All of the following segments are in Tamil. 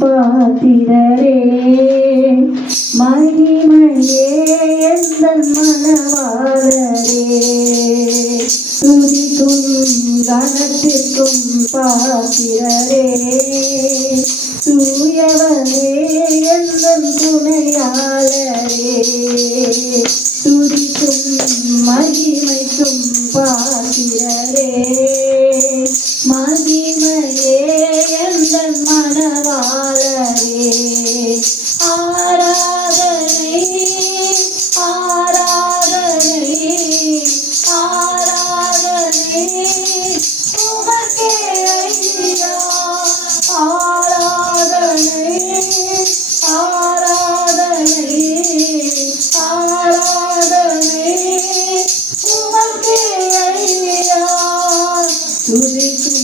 பாத்திரரே மகிமையே எந்தன் மனவாளரே. துதிக்கும் கனத்திற்கும் பாத்திரரே. தூயவரே எந்தன் துணையாளரே.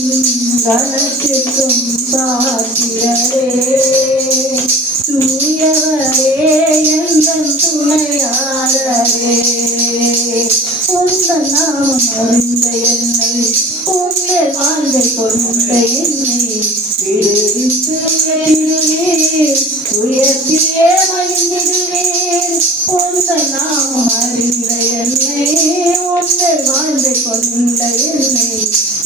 துதிக்கும் கனத்திற்கும் பாத்திரரே தூயவரே எந்தன் துணையாளரே உந்த நாமம் அறிந்த என்னை உங்கள் வாழ்வை கொண்ட என்னை விடுவித்து உயர்த்தியே மகிழ்ந்திடுவீர்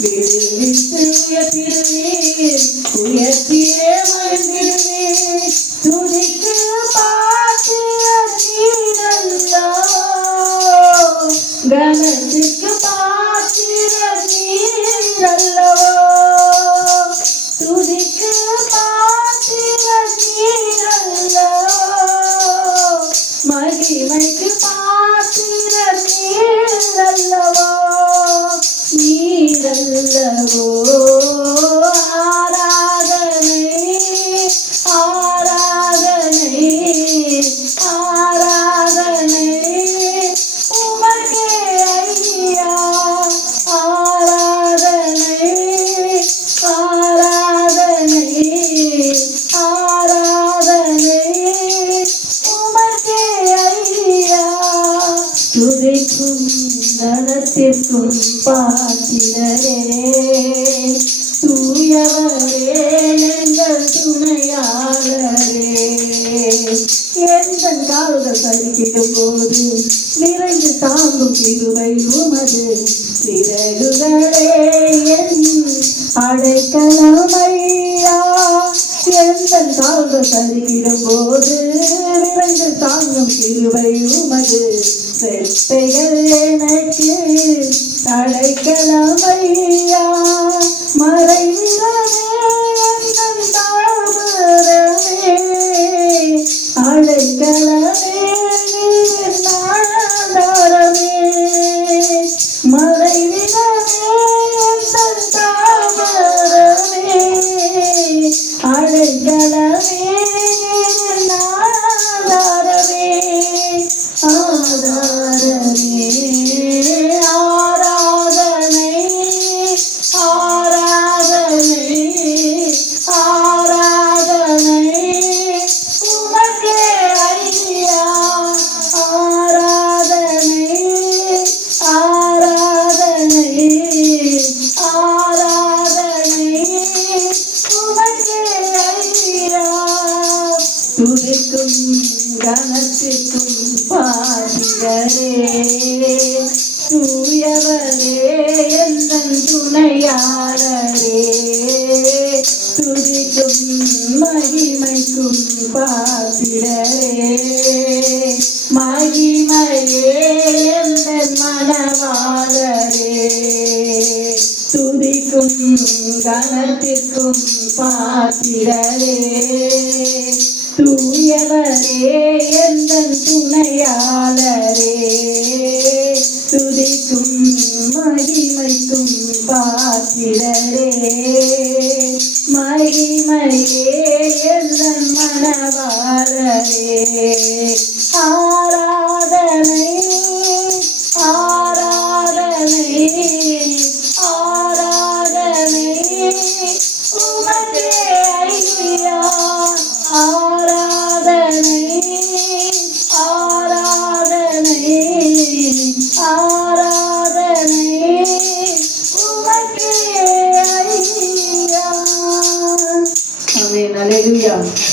விடுவித்து உயர்த்திடுவீர் உயர்த்தியே Oh. துதிக்கும் நலத்திற்கும் பாத்திரரே. தூயவரே எங்கள் துணையாளரே. எந்த கால்கள் கருக்கிடும் போது நிறைந்து தாங்கும் கிருபை உமது சிறகுகளே என் அடைக்கலமையா. எந்த கால்கள் கருக்கிடும் போது கிருபை உமது செட்டைகள் எனக்கு அடைக்கலமையா மறைவிடமே துதிக்கும் கனத்திற்கும் பாடிகரே தூயவரே எந்த துணையாளரே துதிக்கும் மகிமைக்கும் பாத்திரரே மகிமையே எந்த மனவாளரே. துதிக்கும் கனத்திற்கும் பாத்திரரே தூயவரே எந்தன் துணையாளரே துதிக்கும் மகிமைக்கும் பாத்திரரே மகிமையே எந்தன் மனவாளரே ஆராதனை ஆராதனை உமக்கே ஐயா ஆமென் அல்லேலூயா Hallelujah.